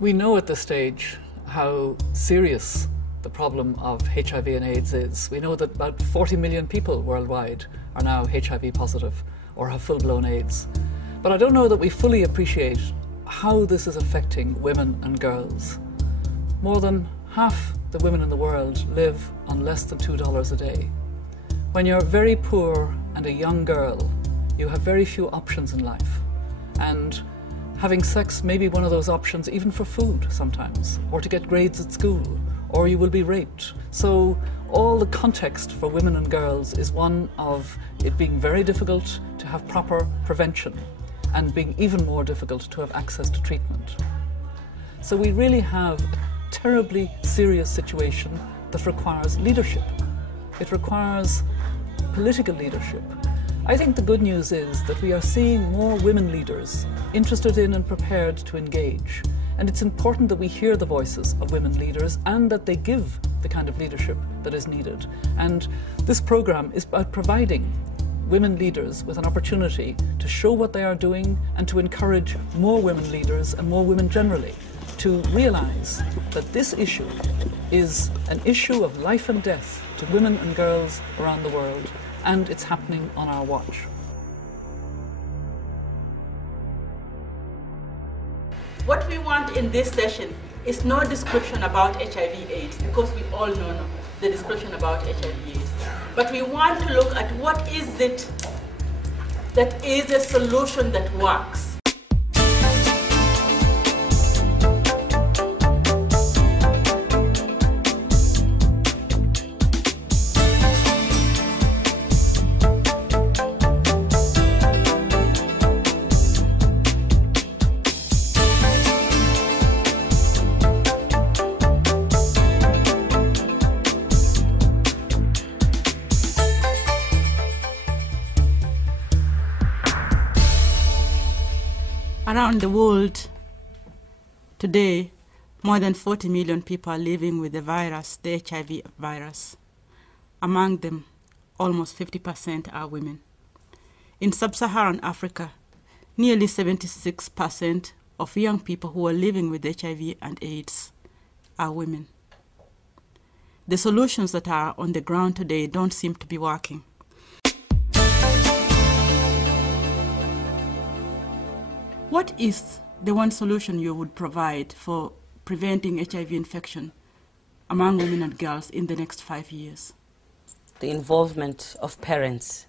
We know at this stage how serious the problem of HIV and AIDS is. We know that about 40 million people worldwide are now HIV positive or have full-blown AIDS. But I don't know that we fully appreciate how this is affecting women and girls. More than half the women in the world live on less than $2 a day. When you're very poor and a young girl, you have very few options in life. And having sex may be one of those options, even for food sometimes, or to get grades at school, or you will be raped. So all the context for women and girls is one of it being very difficult to have proper prevention and being even more difficult to have access to treatment. So we really have a terribly serious situation that requires leadership. It requires political leadership. I think the good news is that we are seeing more women leaders interested in and prepared to engage. And it's important that we hear the voices of women leaders and that they give the kind of leadership that is needed. And this programme is about providing women leaders with an opportunity to show what they are doing and to encourage more women leaders and more women generally to realise that this issue is an issue of life and death to women and girls around the world, and it's happening on our watch. What we want in this session is no description about HIV/AIDS, because we all know the description about HIV/AIDS. But we want to look at what is it that is a solution that works. Around the world today, more than 40 million people are living with the virus, the HIV virus. Among them, almost 50% are women. In sub-Saharan Africa, nearly 76% of young people who are living with HIV and AIDS are women. The solutions that are on the ground today don't seem to be working. What is the one solution you would provide for preventing HIV infection among women and girls in the next 5 years? The involvement of parents.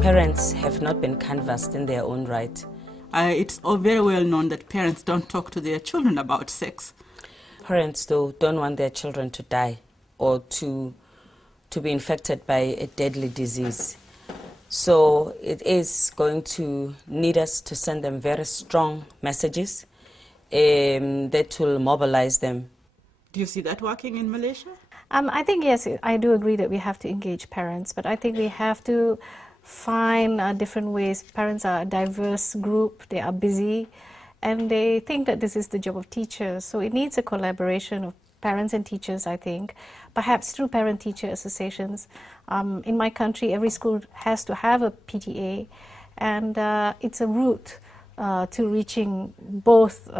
Parents have not been canvassed in their own right. It's very well known that parents don't talk to their children about sex. Parents, though, don't want their children to die or to be infected by a deadly disease. So it is going to need us to send them very strong messages that will mobilize them. Do you see that working in Malaysia? I think, yes, I do agree that we have to engage parents, but I think we have to find different ways. Parents are a diverse group, they are busy, and they think that this is the job of teachers. So it needs a collaboration of parents and teachers, I think, perhaps through parent-teacher associations. In my country, every school has to have a PTA, and it's a route to reaching both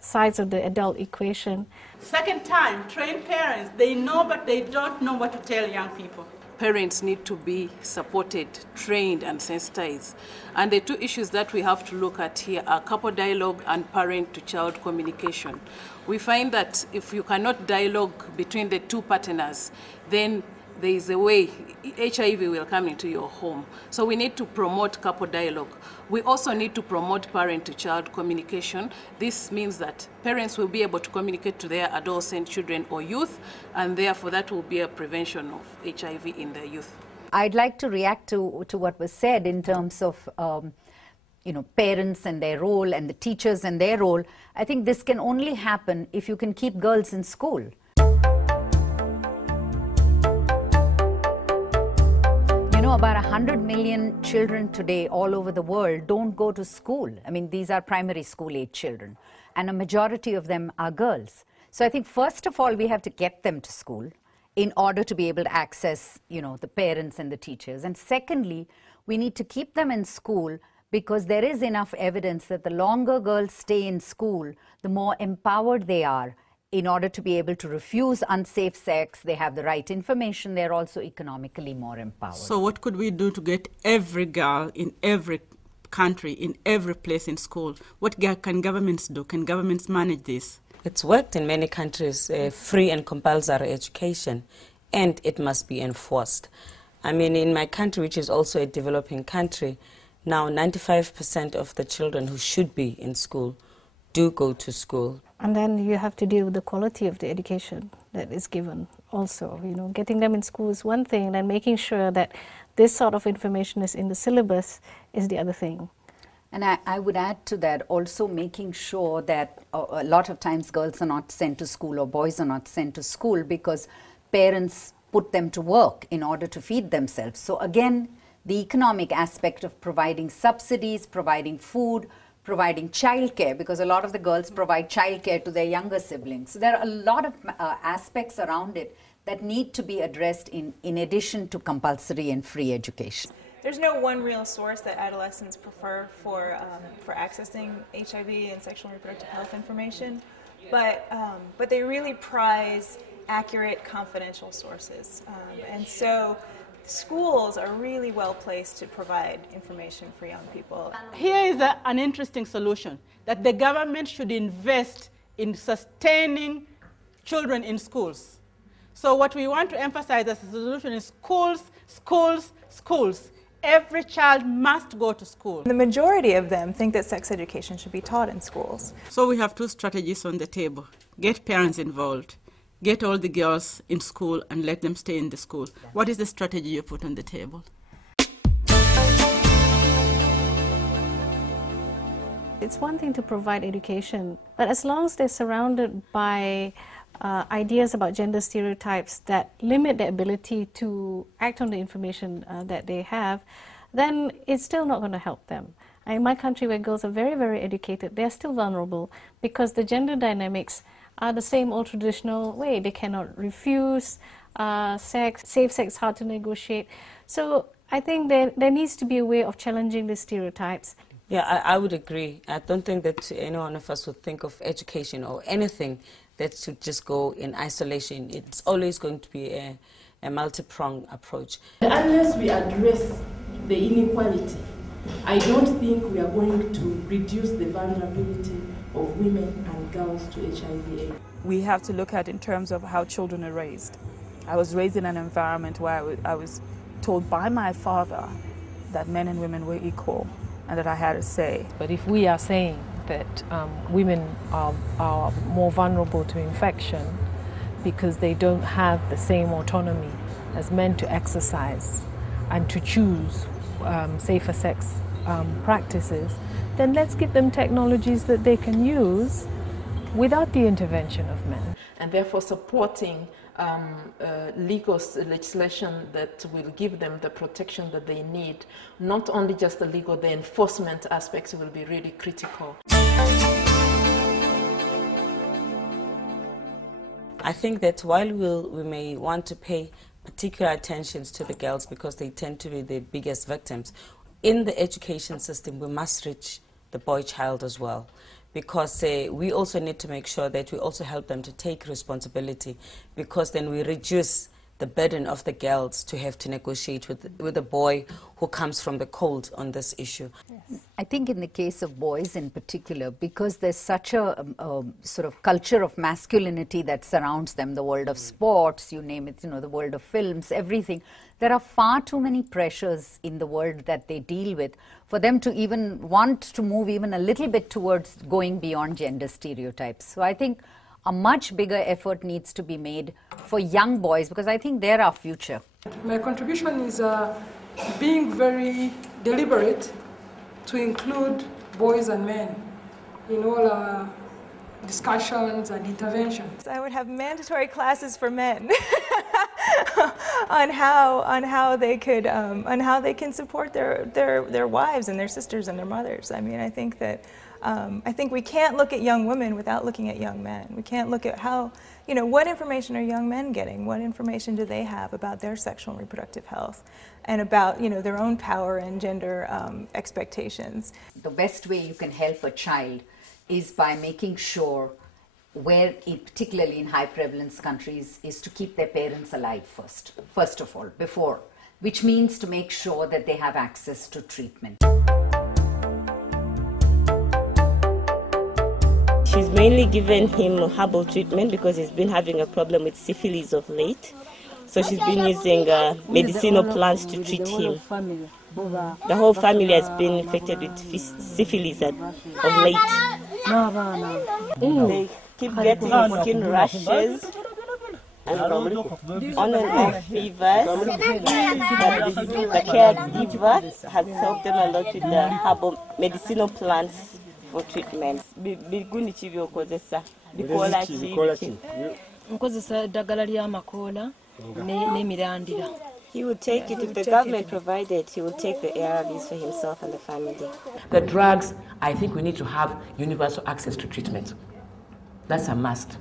sides of the adult equation. Second time, trained parents, they know, but they don't know what to tell young people. Parents need to be supported, trained and sensitized. And the two issues that we have to look at here are couple dialogue and parent-to-child communication. We find that if you cannot dialogue between the two partners, then there is a way HIV will come into your home. So we need to promote couple dialogue. We also need to promote parent-to-child communication. This means that parents will be able to communicate to their adolescent children or youth, and therefore that will be a prevention of HIV in the youth. I'd like to react to what was said in terms of parents and their role and the teachers and their role. I think this can only happen if you can keep girls in school. About 100 million children today all over the world don't go to school. I mean, these are primary school age children, and a majority of them are girls. So I think first of all, we have to get them to school in order to be able to access, the parents and the teachers. And secondly, we need to keep them in school because there is enough evidence that the longer girls stay in school, the more empowered they are in order to be able to refuse unsafe sex. They have the right information. They're also economically more empowered. So what could we do to get every girl in every country, in every place in school? What can governments do? Can governments manage this? It's worked in many countries, free and compulsory education, and it must be enforced. I mean, in my country, which is also a developing country, now 95% of the children who should be in school do go to school. And then you have to deal with the quality of the education that is given also. You know, getting them in school is one thing, and making sure that this sort of information is in the syllabus is the other thing. And I would add to that also making sure that a lot of times girls are not sent to school or boys are not sent to school because parents put them to work in order to feed themselves. So again, the economic aspect of providing subsidies, providing food, providing childcare, because a lot of the girls provide childcare to their younger siblings. So there are a lot of aspects around it that need to be addressed in addition to compulsory and free education. There's no one real source that adolescents prefer for accessing HIV and sexual and reproductive health information, but they really prize accurate, confidential sources. And so schools are really well placed to provide information for young people. Here is an interesting solution, that the government should invest in sustaining children in schools. So what we want to emphasize as a solution is schools, schools, schools. Every child must go to school. The majority of them think that sex education should be taught in schools. So we have two strategies on the table. Get parents involved. Get all the girls in school and let them stay in the school. What is the strategy you put on the table? It's one thing to provide education, but as long as they're surrounded by ideas about gender stereotypes that limit their ability to act on the information that they have, then it's still not going to help them. In my country, where girls are very, very educated, they're still vulnerable because the gender dynamics are the same old traditional way. They cannot refuse sex, safe sex, hard to negotiate. So I think there needs to be a way of challenging the stereotypes. Yeah, I would agree. I don't think that any one of us would think of education or anything that should just go in isolation. It's always going to be a multi-pronged approach. Unless we address the inequality, I don't think we are going to reduce the vulnerability of women and girls to HIV/AIDS. We have to look at in terms of how children are raised. I was raised in an environment where I was told by my father that men and women were equal and that I had a say. But if we are saying that women are more vulnerable to infection because they don't have the same autonomy as men to exercise and to choose safer sex practices, then let's give them technologies that they can use without the intervention of men. And therefore supporting legal legislation that will give them the protection that they need. Not only just the legal, the enforcement aspects will be really critical. I think that while we may want to pay particular attention to the girls because they tend to be the biggest victims, in the education system we must reach the boy child as well, because we also need to make sure that we also help them to take responsibility, because then we reduce the burden of the girls to have to negotiate with a boy who comes from the cold on this issue. Yes. I think in the case of boys in particular, because there's such a sort of culture of masculinity that surrounds them, the world of sports, you name it, you know, the world of films, everything, there are far too many pressures in the world that they deal with for them to even want to move even a little bit towards going beyond gender stereotypes. So I think a much bigger effort needs to be made for young boys, because I think they're our future. My contribution is being very deliberate to include boys and men in all our discussions and interventions. I would have mandatory classes for men on how they can support their wives and their sisters and their mothers. I mean, I think that I think we can't look at young women without looking at young men. We can't look at how, what information are young men getting? What information do they have about their sexual and reproductive health and about, their own power and gender expectations? The best way you can help a child is by making sure, particularly in high prevalence countries, is to keep their parents alive first of all, before, which means to make sure that they have access to treatment. She's mainly given him herbal treatment because he's been having a problem with syphilis of late. So she's been using medicinal plants to treat him. The whole family has been infected with syphilis of late. They keep getting skin rashes and on and off fevers. The caregiver has helped them a lot with the herbal medicinal plants for treatment. He would take it if the government provided. He would take the ARVs for himself and the family. The drugs, I think we need to have universal access to treatment. That's a must,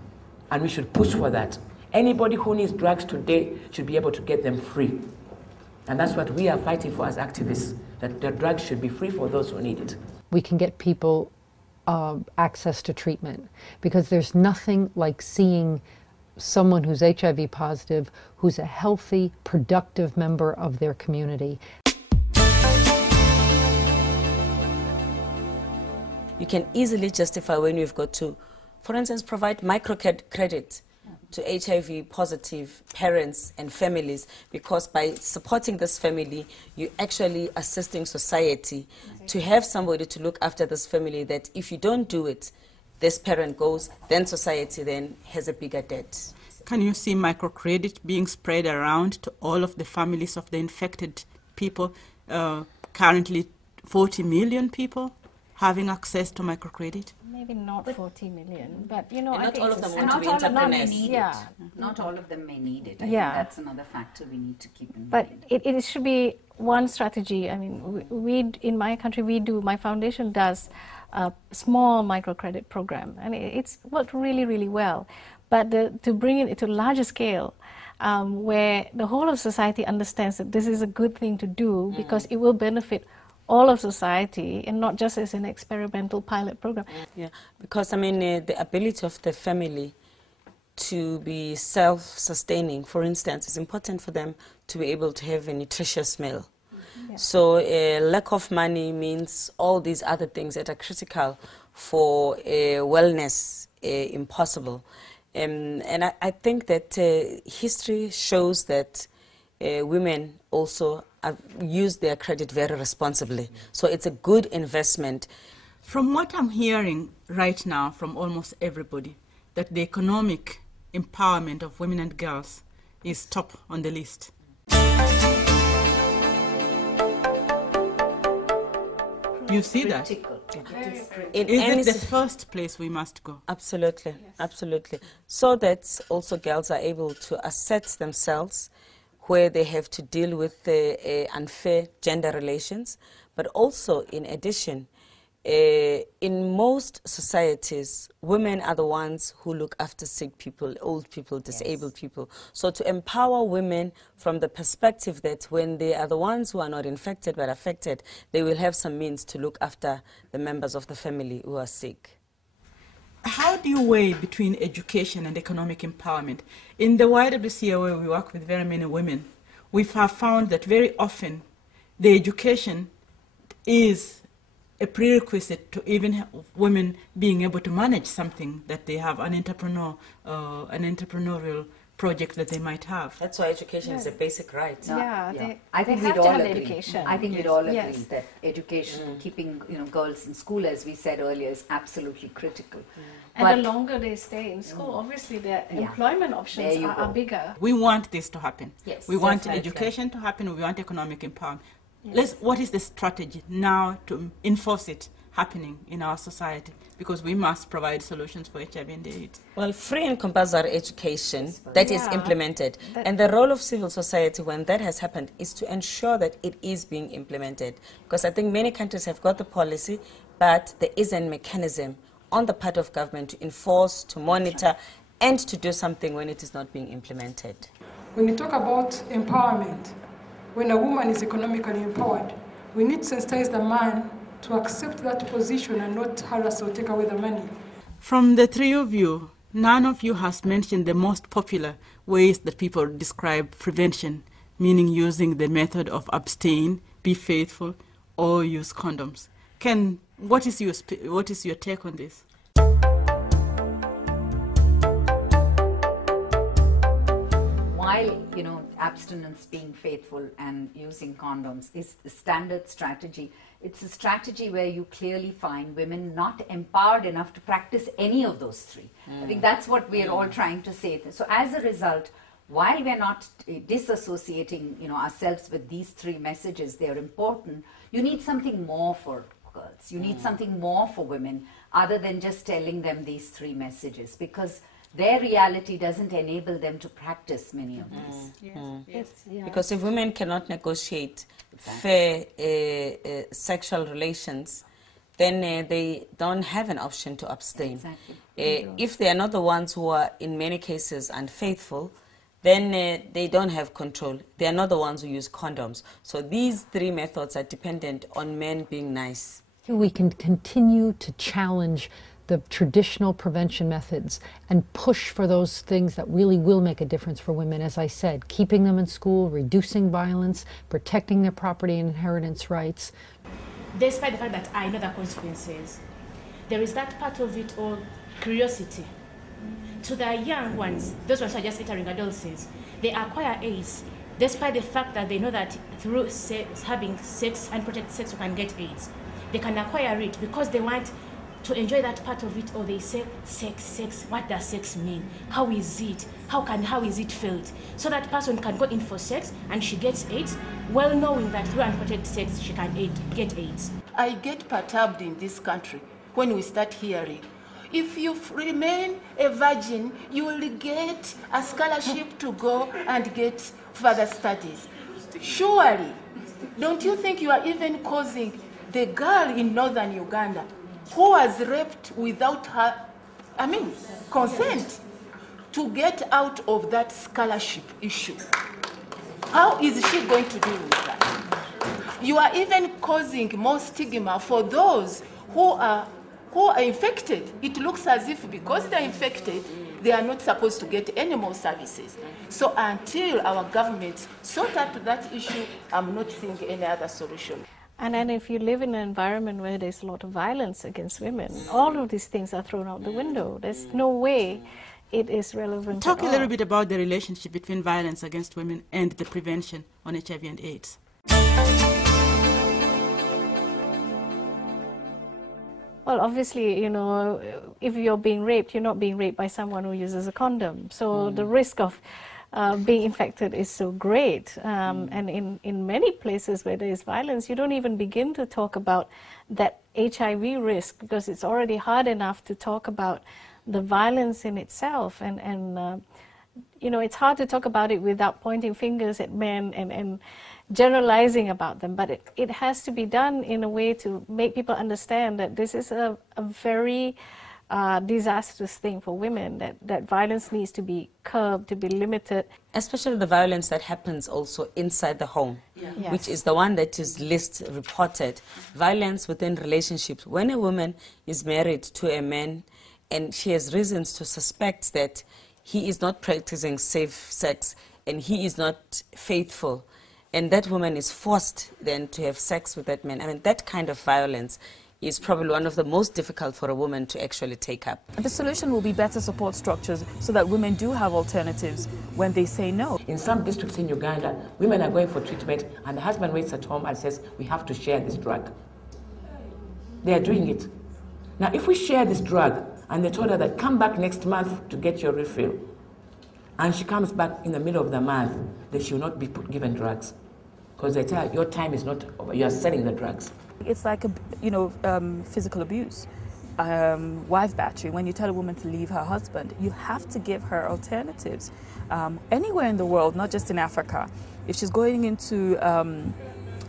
and we should push for that. Anybody who needs drugs today should be able to get them free. And that's what we are fighting for as activists, that the drugs should be free for those who need it. We can get people access to treatment, because there's nothing like seeing someone who's HIV positive, who's a healthy, productive member of their community. You can easily justify when you've got to, for instance, provide microcredit to HIV positive parents and families, because by supporting this family, you're actually assisting society to have somebody to look after this family, that if you don't do it, this parent goes, then society then has a bigger debt. Can you see microcredit being spread around to all of the families of the infected people? Currently 40 million people having access to microcredit? Maybe not 40 million, but I not think all of them want to be entrepreneurs. Yeah. Not all of them may need it. I Yeah. think that's another factor we need to keep in But mind. it should be one strategy. I mean, we in my country, my foundation does a small microcredit program, and it's worked really, really well. But to bring it to a larger scale, where the whole of society understands that this is a good thing to do, because it will benefit all of society and not just as an experimental pilot program. Yeah, because the ability of the family to be self-sustaining, for instance, is important for them to be able to have a nutritious meal. Yeah. So lack of money means all these other things that are critical for wellness impossible. And I think that history shows that women also use their credit very responsibly. So it's a good investment. From what I'm hearing right now from almost everybody, that the economic empowerment of women and girls is top on the list. You see that? Is it the first place we must go? Absolutely, yes. Absolutely. So that also girls are able to assert themselves where they have to deal with unfair gender relations, but also in addition, in most societies, women are the ones who look after sick people, old people, disabled people. So to empower women from the perspective that when they are the ones who are not infected but affected, they will have some means to look after the members of the family who are sick. How do you weigh between education and economic empowerment? In the YWCA, where we work with very many women, we have found that very often the education is a prerequisite to even women being able to manage something that they have, an entrepreneurial project that they might have. That's why education is a basic right. I think we'd all agree. Education. I think we'd all agree that education, keeping girls in school, as we said earlier, is absolutely critical. And the longer they stay in school, obviously their employment options are bigger. We want this to happen. Yes, we want education to happen. We want economic empowerment. Yes. What is the strategy now to enforce it happening in our society? Because we must provide solutions for HIV and AIDS. Well, free and compulsory education that is implemented. And the role of civil society when that has happened is to ensure that it is being implemented. Because I think many countries have got the policy, but there is a mechanism on the part of government to enforce, to monitor, and to do something when it is not being implemented. When you talk about empowerment, when a woman is economically empowered, we need to sensitize the man to accept that position and not harass or take away the money. From the three of you, none of you has mentioned the most popular ways that people describe prevention, meaning using the method of abstain, be faithful, or use condoms. Ken, what is your take on this? While, you know, abstinence, being faithful, and using condoms is the standard strategy, it's a strategy where you clearly find women not empowered enough to practice any of those three. I think that's what we're all trying to say. So as a result, while we're not disassociating, you know, ourselves with these three messages, they're important, you need something more for girls. You need something more for women other than just telling them these three messages, because their reality doesn't enable them to practice many of these. Because if women cannot negotiate fair sexual relations, then they don't have an option to abstain. If they are not the ones who are in many cases unfaithful, then they don't have control. They are not the ones who use condoms. So these three methods are dependent on men being nice. We can continue to challenge the traditional prevention methods and push for those things that really will make a difference for women. As I said, keeping them in school, reducing violence, protecting their property and inheritance rights. Despite the fact that I know the consequences, there is that part of it all, curiosity. To the young ones, those ones who are just entering adolescence, they acquire AIDS despite the fact that they know that through having sex, unprotected sex, you can get AIDS. They can acquire it because they want to enjoy that part of it, or they say, sex, what does sex mean? How is it? How is it felt? So that person can go in for sex and she gets AIDS, well knowing that through unprotected sex she can get AIDS. I get perturbed in this country when we start hearing, if you remain a virgin, you will get a scholarship to go and get further studies. Surely, don't you think you are even causing the girl in northern Uganda who was raped without her, consent, to get out of that scholarship issue? How is she going to deal with that? You are even causing more stigma for those who are infected. It looks as if because they're infected, they are not supposed to get any more services. So until our government sort out that issue, I'm not seeing any other solution. And then if you live in an environment where there's a lot of violence against women, all of these things are thrown out the window. There's no way it is relevant. Talk a little bit about the relationship between violence against women and the prevention on HIV and AIDS. Well, obviously, you know, if you're being raped, you're not being raped by someone who uses a condom. So the risk of being infected is so great. And in many places where there is violence, you don't even begin to talk about that HIV risk, because it's already hard enough to talk about the violence in itself. And you know, it's hard to talk about it without pointing fingers at men and generalizing about them. But it has to be done in a way to make people understand that this is a very disastrous thing for women, that violence needs to be curbed, to be limited. Especially the violence that happens also inside the home, Yes. which is the one that is least reported. Violence within relationships. When a woman is married to a man and she has reasons to suspect that he is not practicing safe sex and he is not faithful, and that woman is forced then to have sex with that man, I mean, that kind of violence is probably one of the most difficult for a woman to actually take up. The solution will be better support structures so that women do have alternatives when they say no. In some districts in Uganda, women are going for treatment and the husband waits at home and says, we have to share this drug. They are doing it. Now, if we share this drug and they told her that come back next month to get your refill, and she comes back in the middle of the month, then she will not be given drugs. Because they tell her, your time is not over, you are selling the drugs. It's like physical abuse, wife battery. When you tell a woman to leave her husband, you have to give her alternatives. Anywhere in the world, not just in Africa, if she's going into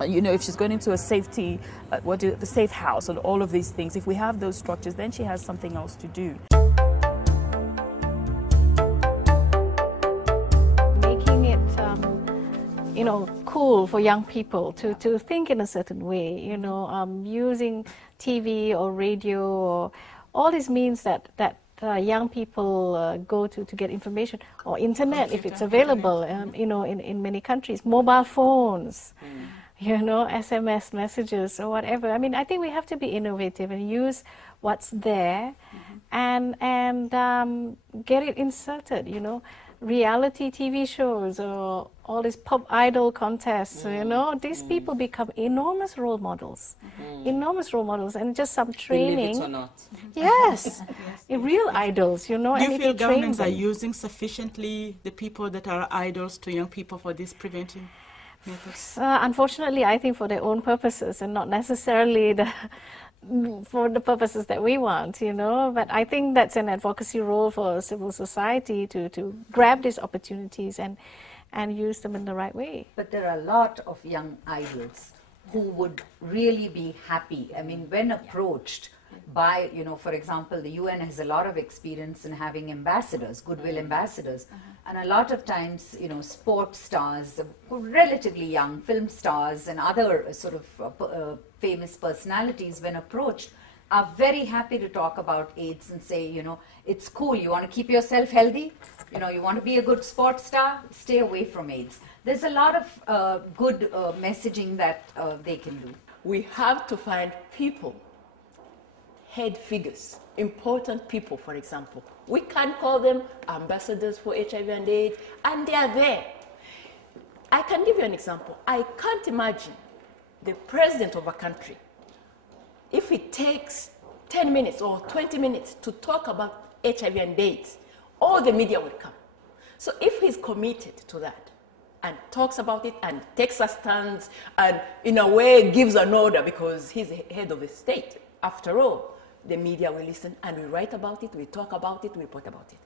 if she's going into a safety, the safe house and all of these things, if we have those structures, then she has something else to do. Making it, cool for young people to think in a certain way, using TV or radio, or all this means that young people go to get information, or internet if it's available, in many countries, mobile phones. SMS messages or whatever. I mean, I think we have to be innovative and use what's there, and get it inserted. Reality TV shows or all these pop idol contests. These people become enormous role models, and just some training. Believe it or not. Yes, real idols. Do you feel governments are using sufficiently the people that are idols to young people for this preventing methods? Unfortunately, I think for their own purposes and not necessarily for the purposes that we want, But I think that's an advocacy role for civil society to grab these opportunities and use them in the right way. But there are a lot of young idols who would really be happy. I mean, when approached by, for example, the UN has a lot of experience in having ambassadors, goodwill ambassadors. And a lot of times, sports stars, relatively young film stars and other sort of famous personalities, when approached, are very happy to talk about AIDS and say, it's cool, you want to keep yourself healthy, you want to be a good sports star, stay away from AIDS. There's a lot of good messaging that they can do. We have to find people, head figures, important people, for example. We can call them ambassadors for HIV and AIDS, and they are there. I can give you an example. I can't imagine the president of a country, if it takes 10 minutes or 20 minutes to talk about HIV and AIDS, all the media will come. So if he's committed to that and talks about it and takes a stance and in a way gives an order because he's the head of a state, after all, the media will listen and we write about it, we talk about it, we report about it.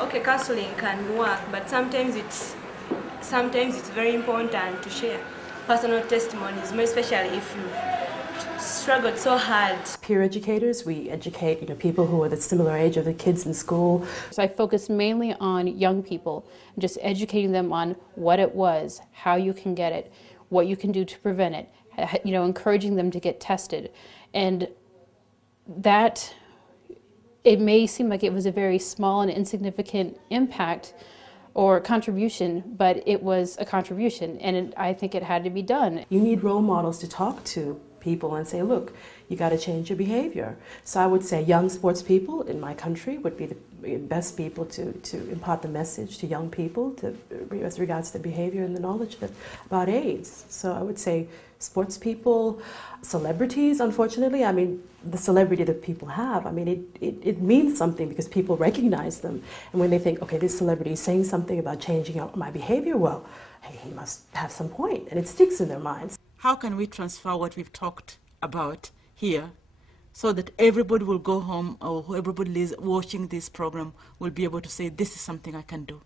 Okay, counseling can work, but sometimes it's very important to share personal testimonies, more especially if you've struggled so hard. Peer educators, we educate people who are the similar age of the kids in school. So I focused mainly on young people, just educating them on what it was, how you can get it, what you can do to prevent it, encouraging them to get tested. And that, it may seem like it was a very small and insignificant impact or contribution, but it was a contribution, and I think it had to be done. You need role models to talk to people and say, look, you got to change your behavior. So I would say young sports people in my country would be the best people to impart the message to young people as regards to behavior and the knowledge about AIDS. So I would say sports people, celebrities, unfortunately, I mean, the celebrity that people have, I mean, it means something because people recognize them. And when they think, okay, this celebrity is saying something about changing my behavior, well, hey, he must have some point, and it sticks in their minds. How can we transfer what we've talked about here so that everybody will go home, or everybody is watching this program will be able to say, this is something I can do?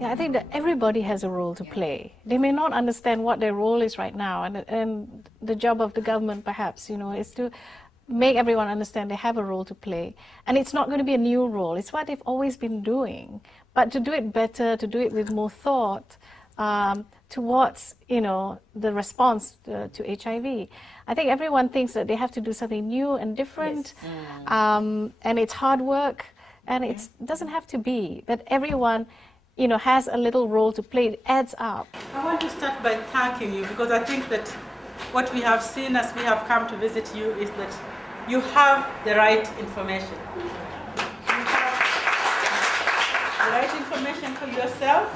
Yeah, I think that everybody has a role to play. They may not understand what their role is right now, and the job of the government perhaps, is to make everyone understand they have a role to play. And it's not going to be a new role. It's what they've always been doing. But to do it better, to do it with more thought towards, the response to HIV. I think everyone thinks that they have to do something new and different. Yes. And it's hard work. And it doesn't have to be. But everyone, has a little role to play. It adds up. I want to start by thanking you, because I think that what we have seen as we have come to visit you is that you have the right information. You have the right information for yourself,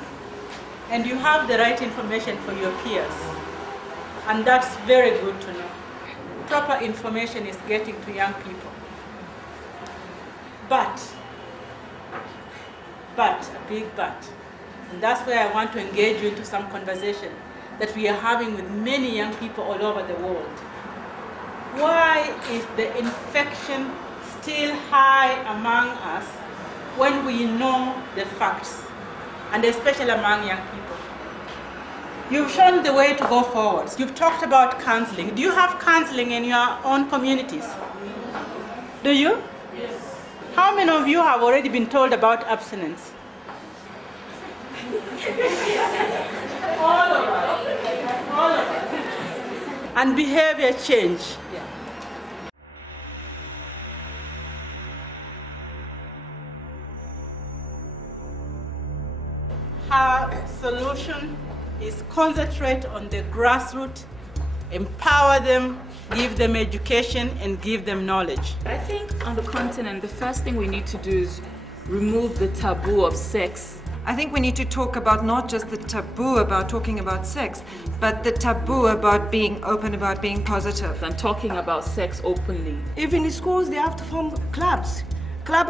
and you have the right information for your peers. And that's very good to know. Proper information is getting to young people. But, a big but, and that's where I want to engage you into some conversation that we are having with many young people all over the world. Why is the infection still high among us when we know the facts, and especially among young people. You've shown the way to go forward. You've talked about counseling. Do you have counseling in your own communities? Do you? Yes. How many of you have already been told about abstinence? All of us. All of us. And behavior change. Our solution is concentrate on the grassroots, empower them, give them education, and give them knowledge. I think on the continent, the first thing we need to do is remove the taboo of sex. I think we need to talk about not just the taboo about talking about sex, but the taboo about being open, about being positive. And talking about sex openly. Even in schools, they have to form clubs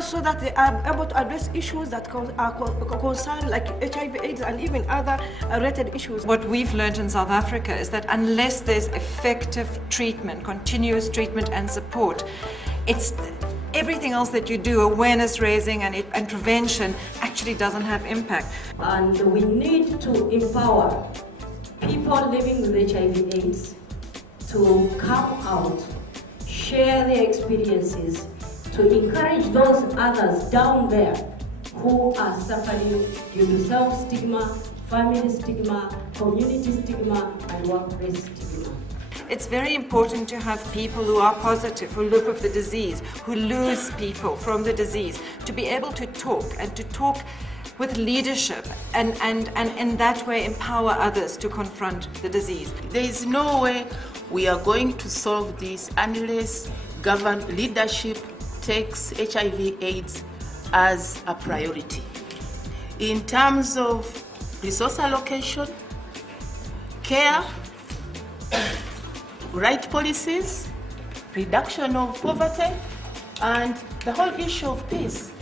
so that they are able to address issues that are concerned, like HIV/AIDS and even other related issues. What we've learned in South Africa is that unless there's effective treatment, continuous treatment and support, it's everything else that you do, awareness raising and prevention, actually doesn't have impact. And we need to empower people living with HIV/AIDS to come out, share their experiences, to encourage those others down there who are suffering due to self-stigma, family stigma, community stigma, and workplace stigma. It's very important to have people who are positive, who live with the disease, who lose people from the disease, to be able to talk and to talk with leadership and in that way empower others to confront the disease. There is no way we are going to solve this unless government leadership takes HIV/AIDS as a priority. In terms of resource allocation, care, right policies, reduction of poverty, and the whole issue of peace.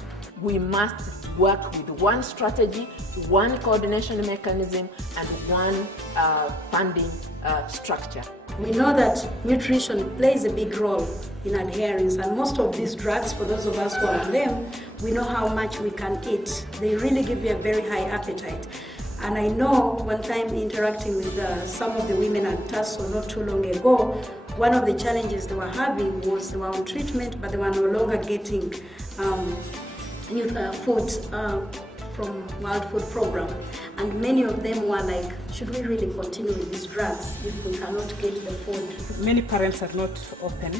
We must work with one strategy, one coordination mechanism, and one funding structure. We know that nutrition plays a big role in adherence, and most of these drugs, for those of us who are on them, we know how much we can eat. They really give you a very high appetite. And I know one time interacting with some of the women at TASO not too long ago, one of the challenges they were having was they were on treatment, but they were no longer getting food from World Food Program. And many of them were like, should we really continue with these drugs if we cannot get the food? Many parents are not open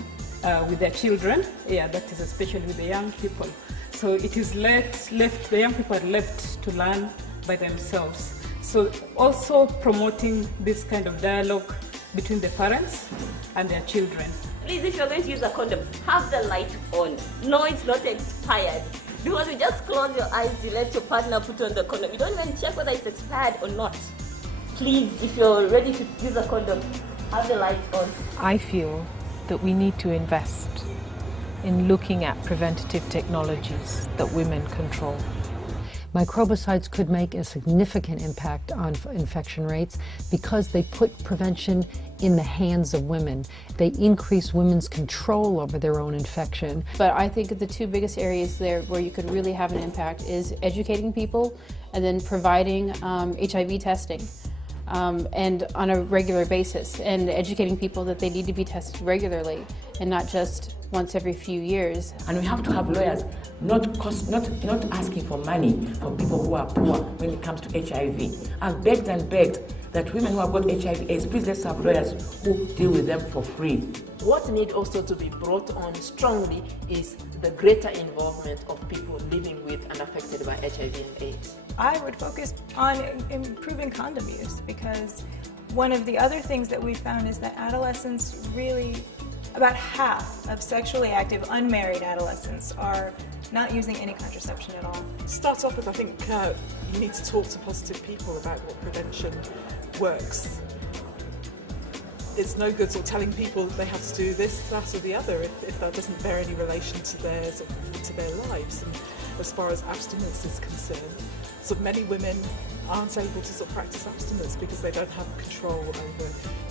with their children, that is especially with the young people. So it is the young people are left to learn by themselves. So also promoting this kind of dialogue between the parents and their children. Please, if you're going to use a condom, have the light on. No, it's not expired. Because you just close your eyes, you let your partner put on the condom. You don't even check whether it's expired or not. Please, if you're ready to use a condom, have the lights on. I feel that we need to invest in looking at preventative technologies that women control. Microbicides could make a significant impact on infection rates because they put prevention in the hands of women. They increase women's control over their own infection. But I think the two biggest areas there where you could really have an impact is educating people and then providing HIV testing. And on a regular basis, and educating people that they need to be tested regularly and not just once every few years. And we have to have lawyers not asking for money for people who are poor when it comes to HIV. I've begged and begged that women who have got HIV/AIDS, please let's have lawyers who deal with them for free. What needs also to be brought on strongly is the greater involvement of people living with and affected by HIV and AIDS. I would focus on improving condom use, because one of the other things that we found is that adolescents really, about half of sexually active unmarried adolescents are not using any contraception at all. Start off with, I think you need to talk to positive people about what prevention works. It's no good sort of telling people they have to do this, that or the other if that doesn't bear any relation to their lives. And as far as abstinence is concerned, so many women aren't able to sort of practice abstinence because they don't have control over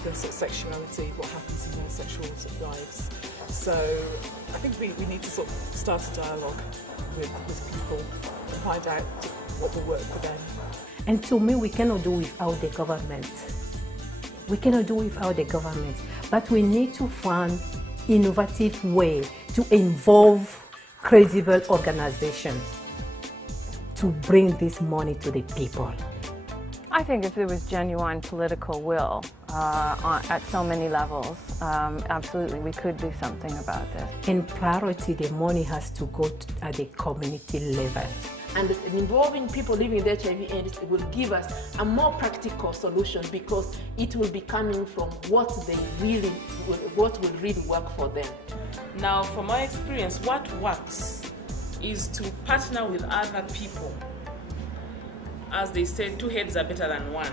their sort of sexuality, what happens in their sexual lives. So I think we need to sort of start a dialogue with people to find out what will work for them. And to me, we cannot do without the government. We cannot do without the government, but we need to find innovative way to involve credible organizations to bring this money to the people. I think if there was genuine political will at so many levels, absolutely we could do something about this. In priority, the money has to go at the community level. And involving people living with HIV/AIDS will give us a more practical solution because it will be coming from what will really work for them. Now, from my experience, what works is to partner with other people. As they say, two heads are better than one.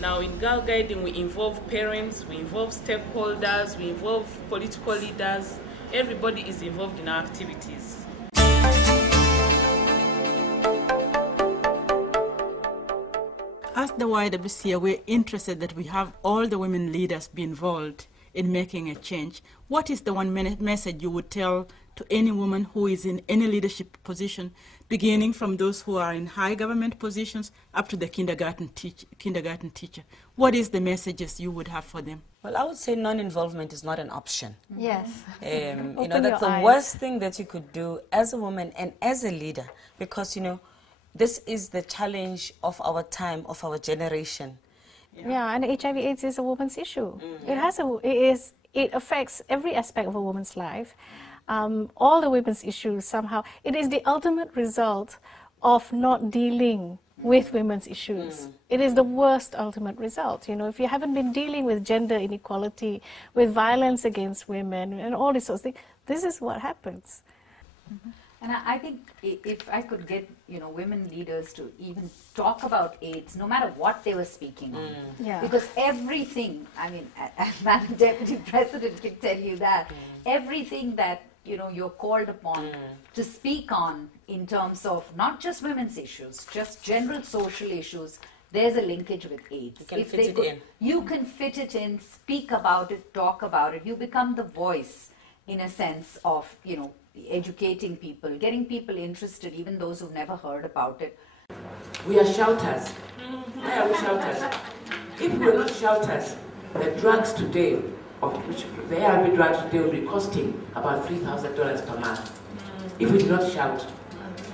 Now, in Girl Guiding, we involve parents, we involve stakeholders, we involve political leaders. Everybody is involved in our activities. As the YWCA, we're interested that we have all the women leaders be involved in making a change. What is the one message you would tell to any woman who is in any leadership position, beginning from those who are in high government positions up to the kindergarten teacher? What is the messages you would have for them? Well, I would say non-involvement is not an option. Yes. You know, that's the worst thing that you could do as a woman and as a leader, because, you know, this is the challenge of our time, of our generation. Yeah, and HIV/AIDS is a woman's issue. It affects every aspect of a woman's life. All the women's issues somehow. It is the ultimate result of not dealing with women's issues. It is the worst ultimate result. You know, if you haven't been dealing with gender inequality, with violence against women, and all these sorts of things, this is what happens. And I think if I could get, you know, women leaders to even talk about AIDS, no matter what they were speaking on. Yeah. Because everything, I mean, Madam Deputy President can tell you that, everything that, you know, you're called upon to speak on in terms of not just women's issues, just general social issues, there's a linkage with AIDS. You can fit it in. You can fit it in, speak about it, talk about it. You become the voice, in a sense of, you know, educating people, getting people interested, even those who've never heard about it. We are shouters. Why are we shouters? If we're not shouters, the drugs today, which the ARV drugs today will be costing about $3,000 per month. If we do not shout,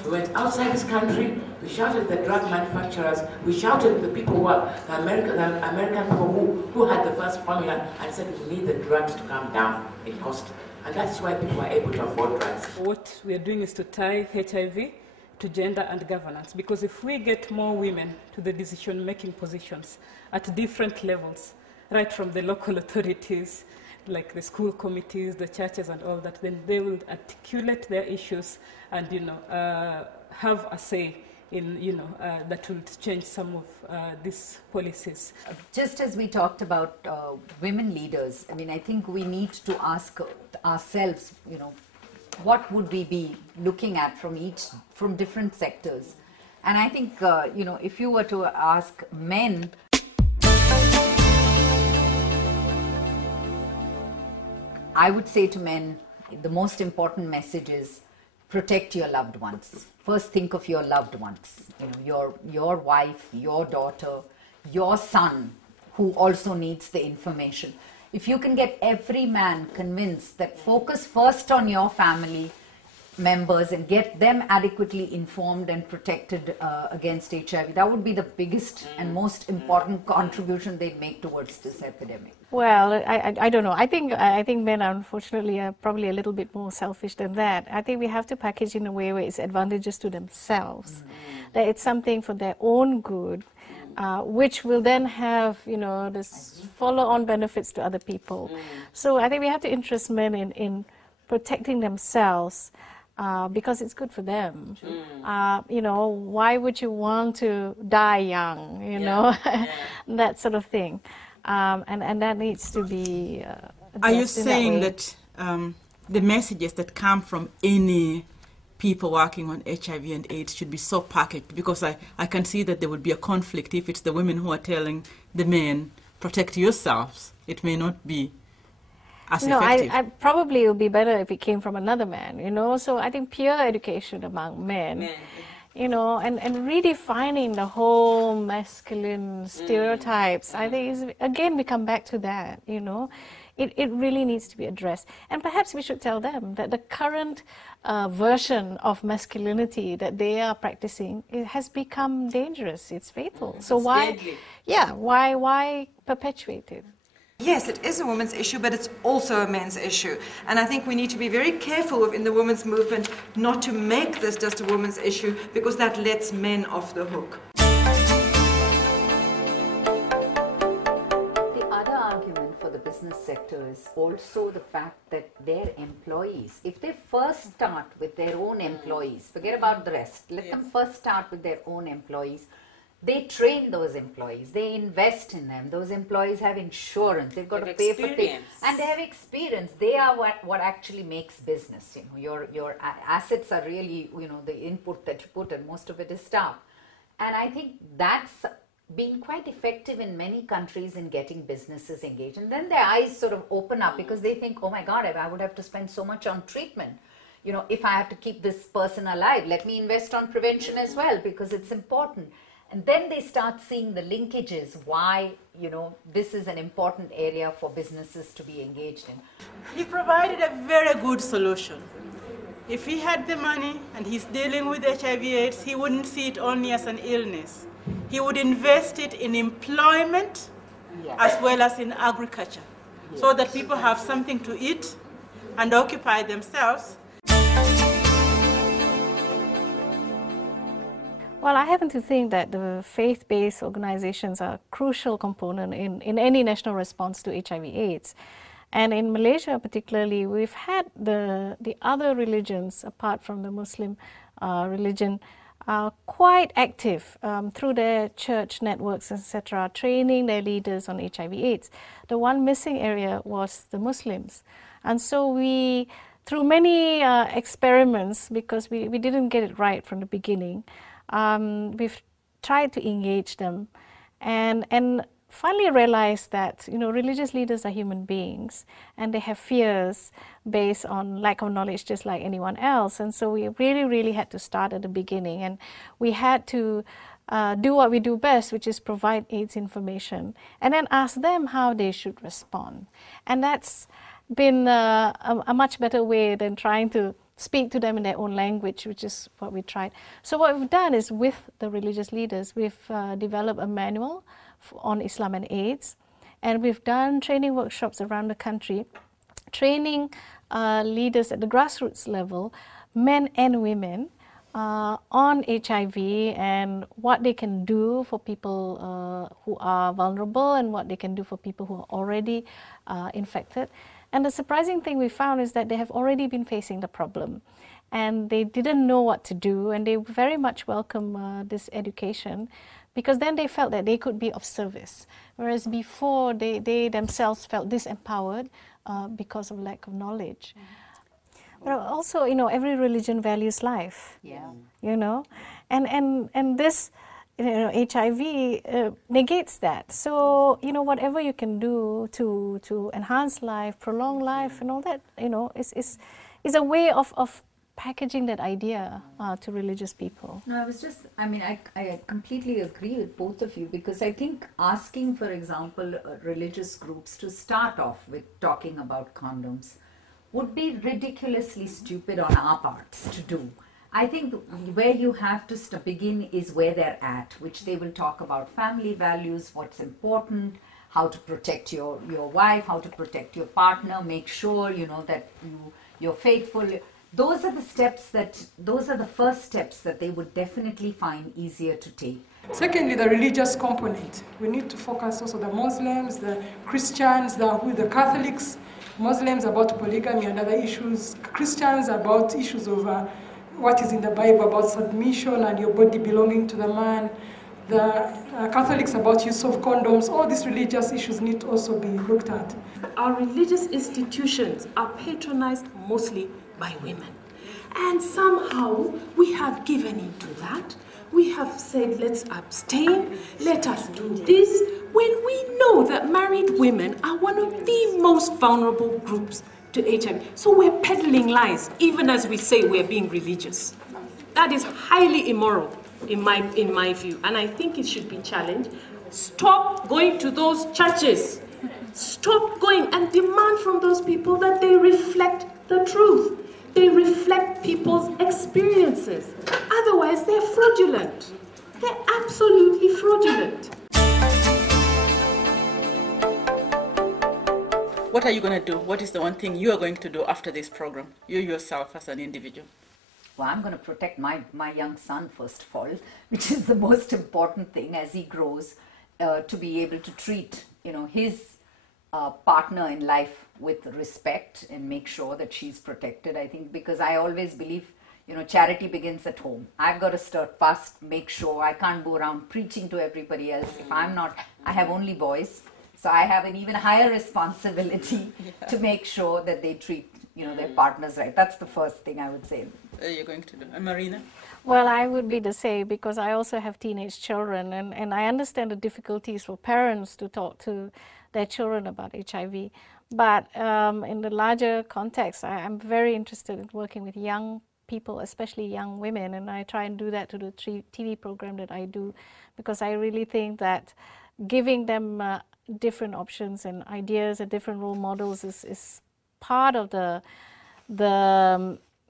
we went outside this country, we shouted at the drug manufacturers, we shouted at the people who are, the American people who had the first formula and said we need the drugs to come down in cost. And that's why people are able to afford drugs. What we are doing is to tie HIV to gender and governance, because if we get more women to the decision-making positions at different levels, right from the local authorities, like the school committees, the churches and all that, then they will articulate their issues and, you know, have a say in, you know, that will change some of these policies. Just as we talked about women leaders, I mean, I think we need to ask ourselves, you know, what would we be looking at from different sectors? And I think, you know, if you were to ask men, I would say to men, the most important message is protect your loved ones. First, think of your loved ones. You know, your wife, your daughter, your son, who also needs the information. If you can get every man convinced that focus first on your family members and get them adequately informed and protected against HIV, that would be the biggest and most important contribution they'd make towards this epidemic. Well, I don't know. I think men, unfortunately, are probably a little bit more selfish than that. I think we have to package in a way where it's advantageous to themselves, that it's something for their own good, which will then have, you know, this follow-on benefits to other people. So I think we have to interest men in protecting themselves. Because it's good for them. You know, why would you want to die young, you know, that sort of thing. And that needs to be Are you saying that the messages that come from any people working on HIV and AIDS should be so packaged? Because I can see that there would be a conflict if it's the women who are telling the men, protect yourselves. It may not be as effective. I probably it would be better if it came from another man, you know. So I think peer education among men. You know, and redefining the whole masculine stereotypes. I think is, again, we come back to that, you know. It really needs to be addressed. And perhaps we should tell them that the current version of masculinity that they are practicing, it has become dangerous. It's fatal. So why perpetuate it? Yes, it is a women's issue, but it's also a men's issue. And I think we need to be very careful within the women's movement not to make this just a women's issue, because that lets men off the hook. The other argument for the business sector is also the fact that their employees, if they first start with their own employees, forget about the rest, let them first start with their own employees. They train those employees, they invest in them, those employees have insurance, they've got to pay for things, and they have experience. They are what actually makes business. You know, your assets are really, you know, the input that you put, and most of it is staff. And I think that's been quite effective in many countries in getting businesses engaged. And then their eyes sort of open up because they think, oh my God, I would have to spend so much on treatment. You know, if I have to keep this person alive, let me invest on prevention as well, because it's important. And then they start seeing the linkages, why, you know, this is an important area for businesses to be engaged in. He provided a very good solution. If he had the money and he's dealing with HIV/AIDS, he wouldn't see it only as an illness. He would invest it in employment as well as in agriculture, so that people have something to eat and occupy themselves. Well, I happen to think that the faith-based organizations are a crucial component in any national response to HIV/AIDS. And in Malaysia particularly, we've had the other religions, apart from the Muslim religion, quite active through their church networks, etc., training their leaders on HIV/AIDS. The one missing area was the Muslims. And so we, through many experiments, because we didn't get it right from the beginning, we've tried to engage them and finally realized that, you know, religious leaders are human beings and they have fears based on lack of knowledge just like anyone else. And so we really had to start at the beginning, and we had to do what we do best, which is provide AIDS information and then ask them how they should respond. And that's been a much better way than trying to speak to them in their own language, which is what we tried. So what we've done is, with the religious leaders, we've developed a manual on Islam and AIDS, and we've done training workshops around the country, training leaders at the grassroots level, men and women, on HIV and what they can do for people who are vulnerable and what they can do for people who are already infected. And the surprising thing we found is that they have already been facing the problem and they didn't know what to do, and they very much welcome this education, because then they felt that they could be of service, whereas before they themselves felt disempowered because of lack of knowledge. But also, you know, every religion values life, you know, and this, you know, HIV negates that. So, you know, whatever you can do to enhance life, prolong life and all that, you know, is a way of packaging that idea to religious people. No, I completely agree with both of you, because I think asking, for example, religious groups to start off with talking about condoms would be ridiculously stupid on our parts to do. I think where you have to begin is where they're at, which they will talk about family values, what's important, how to protect your wife, how to protect your partner, make sure, you know, that you're faithful. Those are the steps those are the first steps that they would definitely find easier to take. Secondly, the religious component. We need to focus also the Muslims, the Christians, the Catholics, Muslims about polygamy and other issues, Christians about issues of what is in the Bible about submission and your body belonging to the man, the Catholics about use of condoms. All these religious issues need to also be looked at. Our religious institutions are patronized mostly by women. And somehow we have given into that. We have said, let's abstain, let us do this. when we know that married women are one of the most vulnerable groups to HIV. So we're peddling lies, even as we say we're being religious. That is highly immoral in my view, and I think it should be challenged. Stop going to those churches. Stop going and demand from those people that they reflect the truth. They reflect people's experiences. Otherwise, they're fraudulent. They're absolutely fraudulent. What are you going to do? What is the one thing you are going to do after this program, you yourself as an individual? Well, I'm going to protect my young son, first of all, which is the most important thing as he grows, to be able to treat, his partner in life with respect and make sure that she's protected. I think, because I always believe, charity begins at home. I've got to start first, make sure I can't go around preaching to everybody else. If I'm not, I have only boys, so I have an even higher responsibility to make sure that they treat, their partners right. That's the first thing I would say. You're going to do. And Marina? Well, I would be the same, because I also have teenage children, and I understand the difficulties for parents to talk to their children about HIV. But in the larger context, I'm very interested in working with young people, especially young women, and I try and do that to the TV program that I do, because I really think that giving them different options and ideas and different role models is part of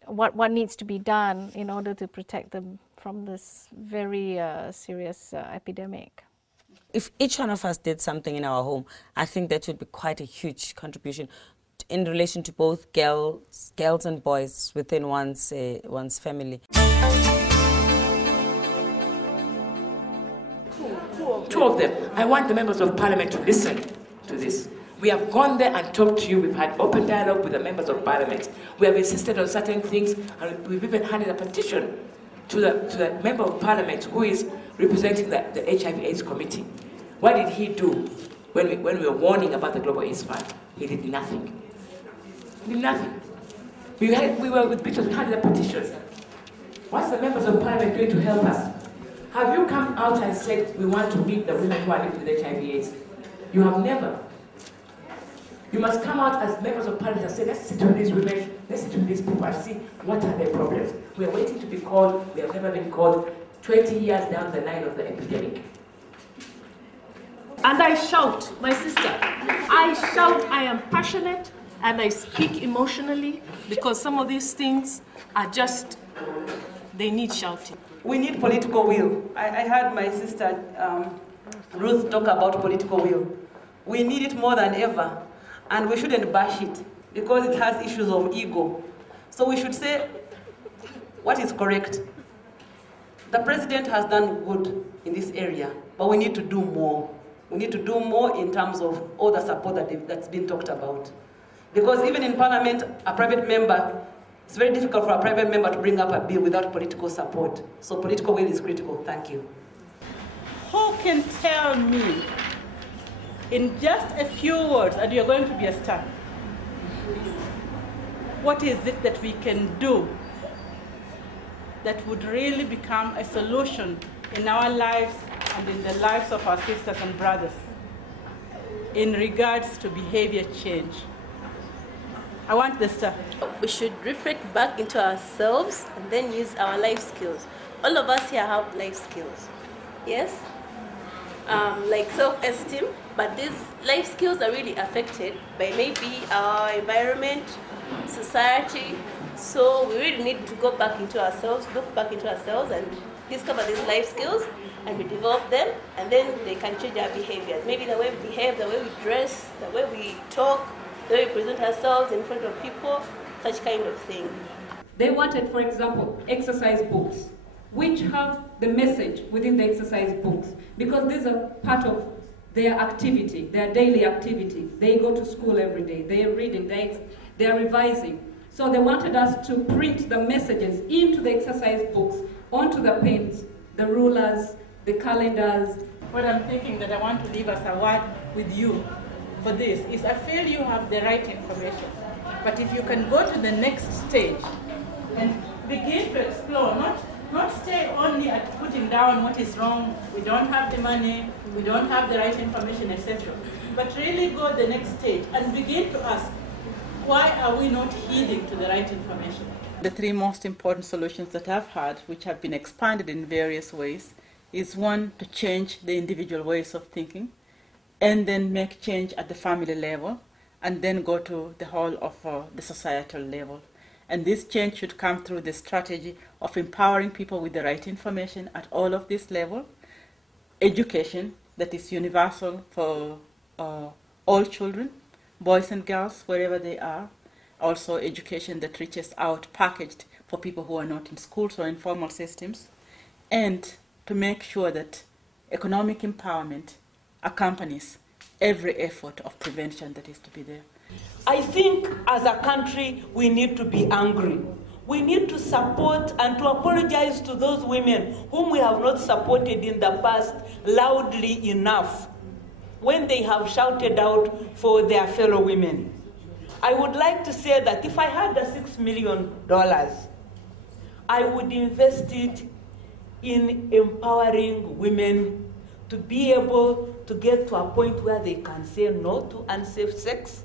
what needs to be done in order to protect them from this very serious epidemic. If each one of us did something in our home, I think that would be quite a huge contribution in relation to both girls and boys within one's family. Two of them. I want the members of parliament to listen to this. We have gone there and talked to you. We've had open dialogue with the members of parliament. We have insisted on certain things, and we've even handed a petition to the member of parliament who is representing the HIV/AIDS committee. What did he do when we were warning about the Global AIDS Fund? He did nothing. He did nothing. We were with pictures, we handed a petition. What's the members of parliament doing to help us? Have you come out and said we want to meet the women who are living with HIV/AIDS? You have never. You must come out as members of parliament and say, let's sit with these women, let's sit with these people and see what are their problems. We are waiting to be called. We have never been called 20 years down the line of the epidemic. And I shout, my sister, I shout, I am passionate, and I speak emotionally, because some of these things are just, they need shouting. We need political will. I heard my sister Ruth talk about political will. We need it more than ever, and we shouldn't bash it, because it has issues of ego. So we should say what is correct. The president has done good in this area, but we need to do more. We need to do more in terms of all the support that's been talked about. Because even in parliament, a private member, it's very difficult for a private member to bring up a bill without political support. So political will is critical. Thank you. Who can tell me in just a few words, and you're going to be a star, what is it that we can do that would really become a solution in our lives and in the lives of our sisters and brothers in regards to behavior change? I want the star. We should reflect back into ourselves and then use our life skills. All of us here have life skills, yes? Like self-esteem, but these life skills are really affected by maybe our environment, society. So we really need to go back into ourselves, look back into ourselves and discover these life skills, and we develop them, and then they can change our behaviors. Maybe the way we behave, the way we dress, the way we talk, the way we present ourselves in front of people, such kind of thing. They wanted, for example, exercise books, which have the message within the exercise books, because these are part of their activity, their daily activity. They go to school every day, they are reading, they are revising. So they wanted us to print the messages into the exercise books, onto the pens, the rulers, the calendars. What I'm thinking that I want to leave as a word with you for this is I feel you have the right information, but if you can go to the next stage and begin to explore, not not stay only at putting down what is wrong, we don't have the money, we don't have the right information, etc. But really go the next stage and begin to ask, why are we not heeding to the right information? The three most important solutions that I've had, which have been expanded in various ways, is one, to change the individual ways of thinking, and then make change at the family level, and then go to the whole of the societal level. And this change should come through the strategy of empowering people with the right information at all of this level, education that is universal for all children, boys and girls, wherever they are, also education that reaches out, packaged for people who are not in schools or informal systems, and to make sure that economic empowerment accompanies every effort of prevention that is to be there. I think as a country we need to be angry. We need to support and to apologize to those women whom we have not supported in the past loudly enough when they have shouted out for their fellow women. I would like to say that if I had the $6 million, I would invest it in empowering women to be able to get to a point where they can say no to unsafe sex,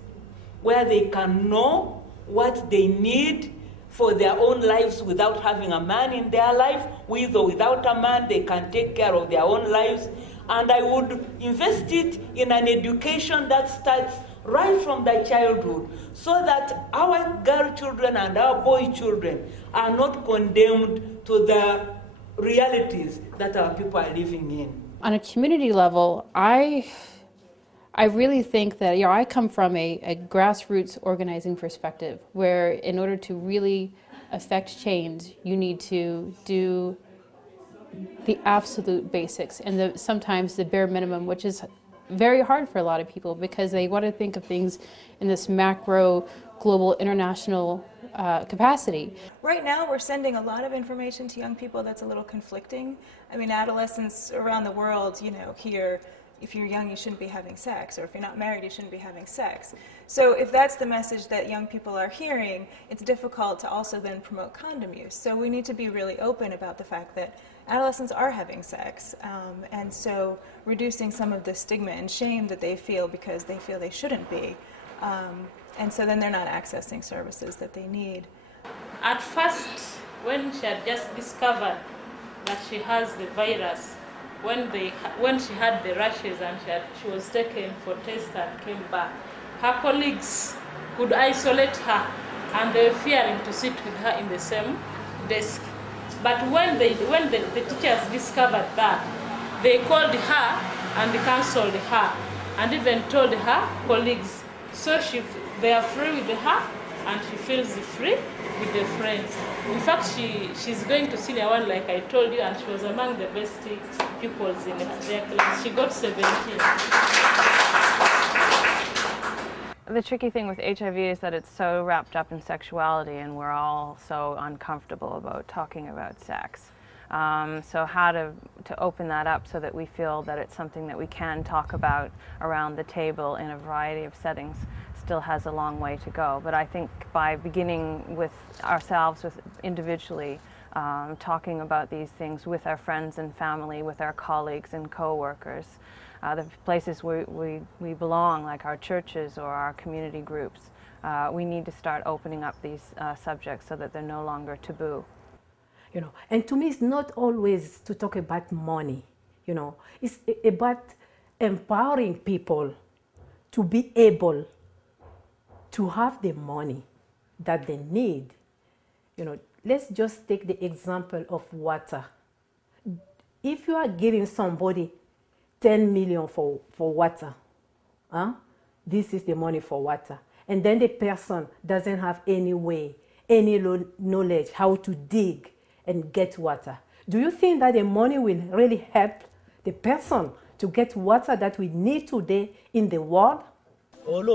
where they can know what they need for their own lives without having a man in their life. With or without a man, they can take care of their own lives. And I would invest it in an education that starts right from their childhood, so that our girl children and our boy children are not condemned to the realities that our people are living in. On a community level, I really think that, I come from a grassroots organizing perspective, where in order to really affect change, you need to do the absolute basics and sometimes the bare minimum, which is very hard for a lot of people because they want to think of things in this macro, global, international capacity. Right now, we're sending a lot of information to young people that's a little conflicting. I mean, adolescents around the world, hear, if you're young, you shouldn't be having sex, or if you're not married, you shouldn't be having sex. So if that's the message that young people are hearing, it's difficult to also then promote condom use. So we need to be really open about the fact that adolescents are having sex, and so reducing some of the stigma and shame that they feel because they feel they shouldn't be. And so then they're not accessing services that they need. At first, when she had just discovered that she has the virus, when she had the rashes and she was taken for test and came back, her colleagues could isolate her and they were fearing to sit with her in the same desk. But when the teachers discovered that, they called her and counseled her and even told her colleagues. So they are free with her and she feels free with the friends. In fact, she's going to senior one, like I told you, and she was among the best pupils in their class. She got 17. The tricky thing with HIV is that it's so wrapped up in sexuality, and we're all so uncomfortable about talking about sex. So how to open that up so that we feel that it's something that we can talk about around the table in a variety of settings still has a long way to go. But I think by beginning with ourselves, individually, talking about these things with our friends and family, with our colleagues and co-workers, the places we belong, like our churches or our community groups, we need to start opening up these subjects so that they're no longer taboo. And to me, it's not always to talk about money. It's about empowering people to be able to have the money that they need. Let's just take the example of water. If you are giving somebody 10 million for water, this is the money for water, and then the person doesn't have any way, any knowledge how to dig and get water, do you think that the money will really help the person to get water that we need today in the world? He's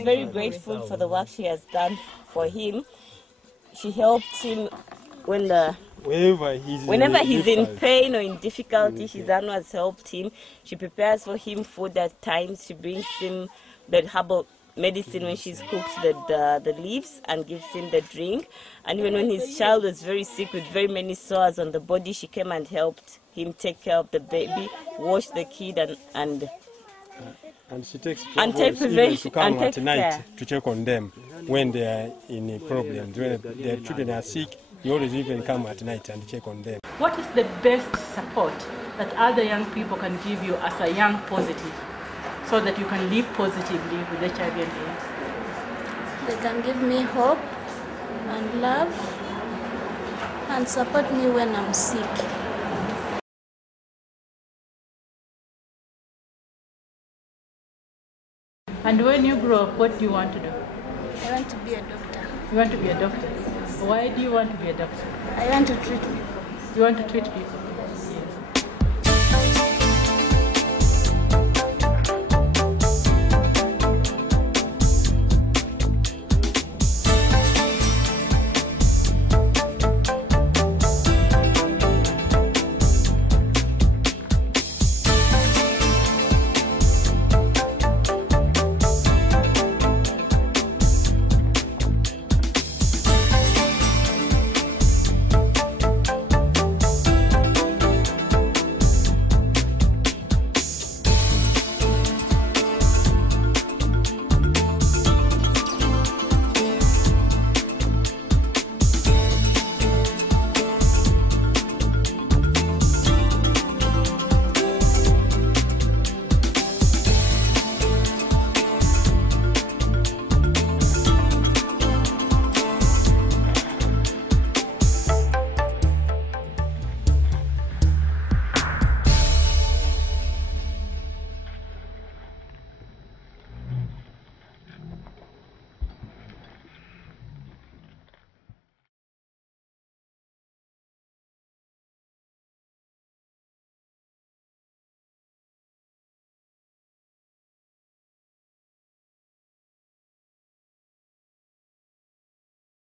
very grateful for the work she has done for him. She helped him whenever he's in pain or in difficulty, his aunt has helped him. She prepares for him food at times. She brings him the herbal medicine when she's cooked the leaves and gives him the drink. And even when his child was very sick with very many sores on the body, she came and helped him take care of the baby, wash the kid, and she takes prevention to come and at take night care. to check on them when they are in problems. When their children are sick, you always even come at night and check on them. What is the best support that other young people can give you as a young positive so that you can live positively with HIV and AIDS? They can give me hope and love and support me when I'm sick. And when you grow up, what do you want to do? I want to be a doctor. You want to be a doctor? Why do you want to be a doctor? I want to treat people. You want to treat people?